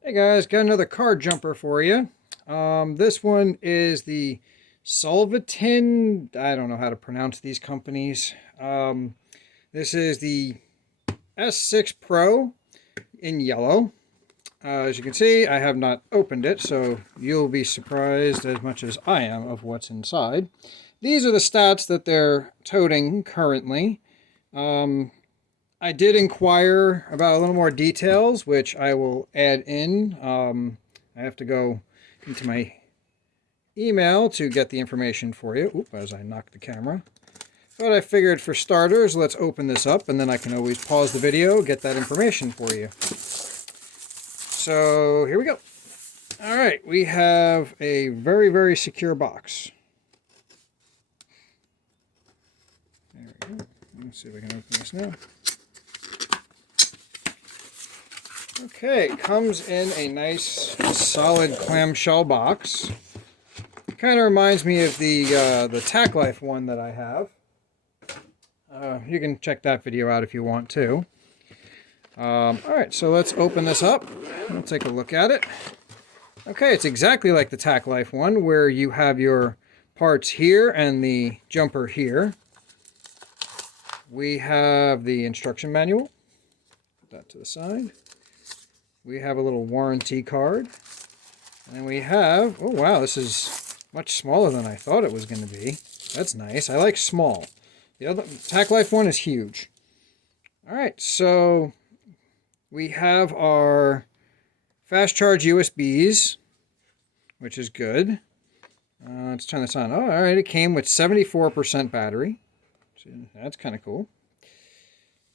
Hey guys, got another car jumper for you. This one is the Solvtin. I don't know how to pronounce these companies. This is the S6 Pro in yellow. As you can see, I have not opened it, so you'll be surprised as much as I am of what's inside. These are the stats that they're toting currently. I did inquire about a little more details, which I will add in. I have to go into my email to get the information for you. Oop, as I knocked the camera. But I figured for starters, let's open this up, and then I can always pause the video, get that information for you. So here we go. All right, we have a very, very secure box. There we go. Let's see if I can open this now. Okay, it comes in a nice solid clamshell box. Kind of reminds me of the Tack Life one that I have. You can check that video out if you want to. Alright, so let's open this up. We'll take a look at it. Okay, it's exactly like the Tack Life one, where you have your parts here and the jumper here. We have the instruction manual. Put that to the side. We have a little warranty card. And we have, oh wow, this is much smaller than I thought it was going to be. That's nice. I like small. The other Tack Life one is huge. Alright, so we have our fast charge USBs, which is good. Let's turn this on. Oh, alright, it came with 74% battery. So that's kind of cool.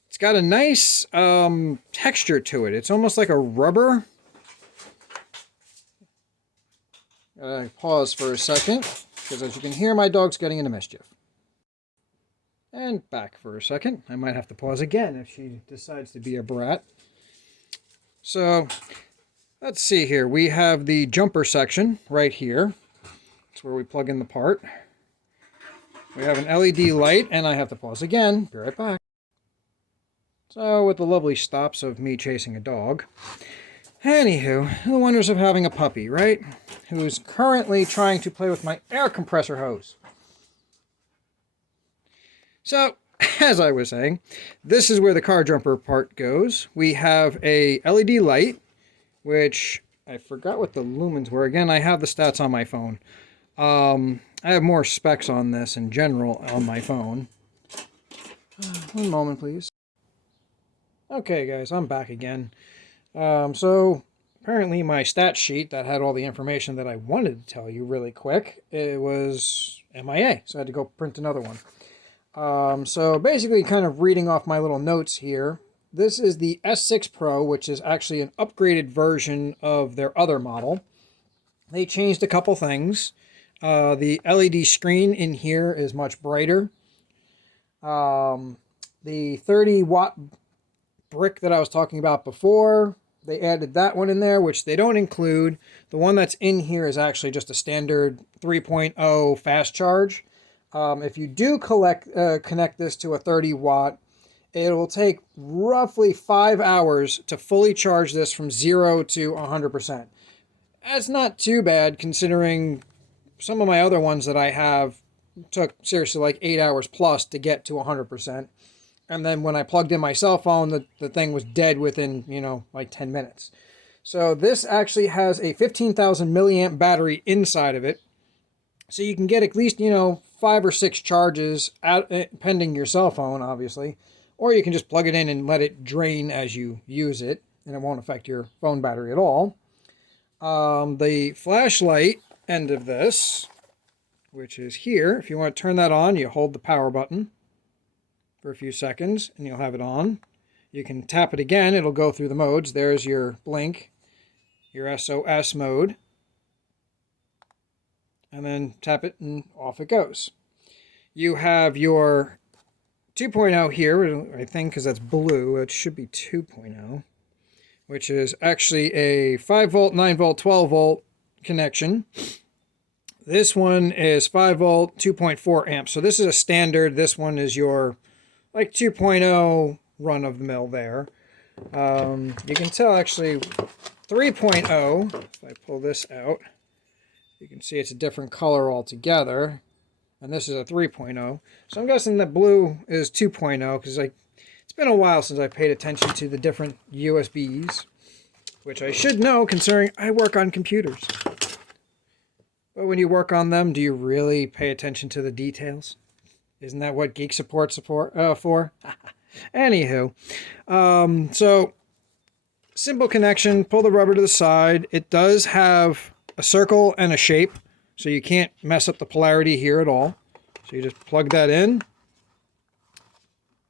It's got a nice texture to it. It's almost like a rubber. Pause for a second, because as you can hear, my dog's getting into mischief. And back for a second. I might have to pause again if she decides to be a brat. So, let's see here. We have the jumper section right here. That's where we plug in the part. We have an LED light, and I have to pause again. Be right back. So, with the lovely stops of me chasing a dog. Anywho, the wonders of having a puppy, right? Who's currently trying to play with my air compressor hose. So, as I was saying, this is where the car jumper part goes. We have a LED light, which I forgot what the lumens were. Again, I have the stats on my phone. I have more specs on this in general on my phone. One moment, please. Okay, guys, I'm back again. So, apparently my stat sheet that had all the information that I wanted to tell you really quick, it was MIA, so I had to go print another one. So basically kind of reading off my little notes here, this is the S6 Pro, which is actually an upgraded version of their other model. They changed a couple things. The LED screen in here is much brighter. The 30-watt brick that I was talking about before, they added that one in there, which they don't include. The one that's in here is actually just a standard 3.0 fast charge. If you do connect this to a 30 watt, it will take roughly 5 hours to fully charge this from 0 to 100%. That's not too bad considering some of my other ones that I have took seriously like 8 hours plus to get to 100%. And then when I plugged in my cell phone, the thing was dead within, like 10 minutes. So this actually has a 15,000 milliamp battery inside of it. So you can get at least, 5 or 6 charges, pending your cell phone, obviously. Or you can just plug it in and let it drain as you use it, and it won't affect your phone battery at all. The flashlight end of this, which is here, if you want to turn that on, you hold the power button for a few seconds, and you'll have it on. You can tap it again, it'll go through the modes. There's your blink, your SOS mode. And then tap it and off it goes. You have your 2.0 here, I think, because that's blue. It should be 2.0, which is actually a 5 volt, 9 volt, 12 volt connection. This one is 5 volt, 2.4 amps. So this is a standard. This one is your like 2.0 run of the mill there. You can tell actually 3.0, if I pull this out, you can see it's a different color altogether. And this is a 3.0. So I'm guessing that blue is 2.0 because it's been a while since I paid attention to the different USBs, which I should know considering I work on computers. But when you work on them, do you really pay attention to the details? Isn't that what Geek Support's for? Anywho, so simple connection, pull the rubber to the side. It does have a circle and a shape, so you can't mess up the polarity here at all. So you just plug that in,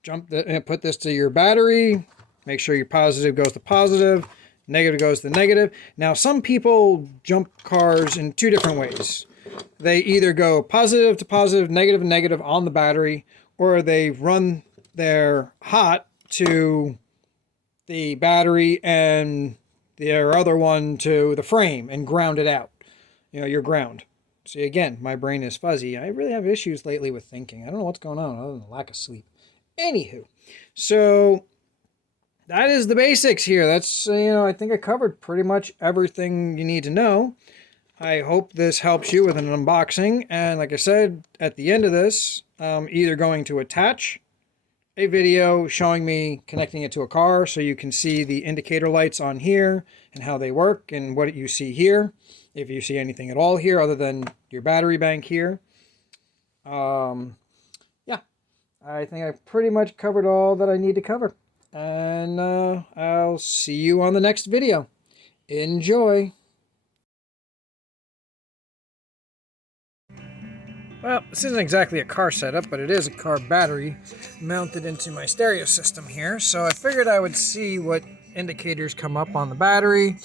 and put this to your battery, make sure your positive goes to positive, negative goes to negative. Now some people jump cars in two different ways. They either go positive to positive, negative to negative on the battery, or they run their hot to the battery and their other one to the frame and ground it out. You know, your ground. See, again, my brain is fuzzy. I really have issues lately with thinking. I don't know what's going on other than lack of sleep. Anywho, so that is the basics here. That's, I think I covered pretty much everything you need to know. I hope this helps you with an unboxing. And like I said, at the end of this, I'm either going to attach a video showing me connecting it to a car so you can see the indicator lights on here and how they work and what you see here. If you see anything at all here other than your battery bank here. Yeah, I think I pretty much covered all that I need to cover. And I'll see you on the next video. Enjoy. Well, this isn't exactly a car setup, but it is a car battery mounted into my stereo system here. So I figured I would see what indicators come up on the battery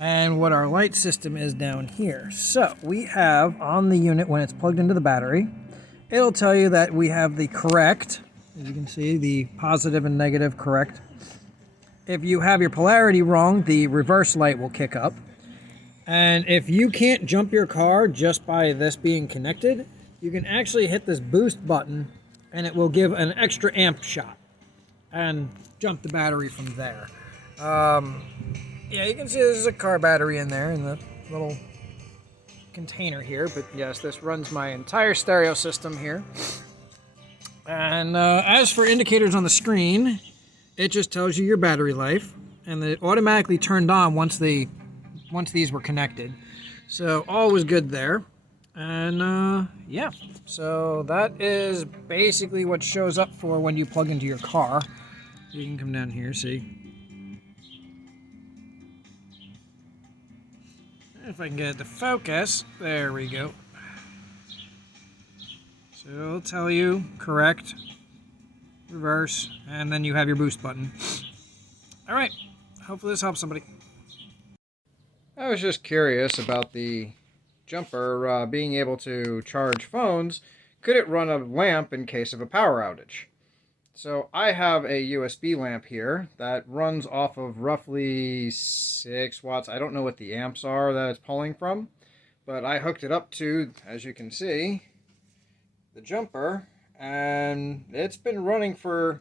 and what our light system is down here. So we have on the unit, when it's plugged into the battery, it'll tell you that we have the correct, as you can see, the positive and negative correct. If you have your polarity wrong, the reverse light will kick up. And if you can't jump your car just by this being connected, you can actually hit this boost button and it will give an extra amp shot and jump the battery from there. Yeah, you can see there's a car battery in there in the little container here, but yes, this runs my entire stereo system here. And as for indicators on the screen, it just tells you your battery life, and it automatically turned on once these were connected. So all was good there. And yeah, so that is basically what shows up for when you plug into your car. You can come down here, see. If I can get it to focus, there we go. So it'll tell you correct, reverse, and then you have your boost button. All right, hopefully this helps somebody. I was just curious about the jumper being able to charge phones. Could it run a lamp in case of a power outage? So I have a USB lamp here that runs off of roughly 6 watts. I don't know what the amps are that it's pulling from, but I hooked it up to, as you can see, the jumper, and it's been running for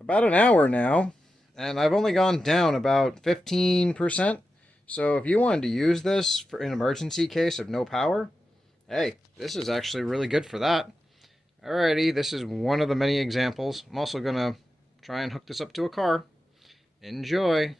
about an hour now, and I've only gone down about 15%. So if you wanted to use this for an emergency case of no power, hey, this is actually really good for that. Alrighty, this is one of the many examples. I'm also going to try and hook this up to a car. Enjoy!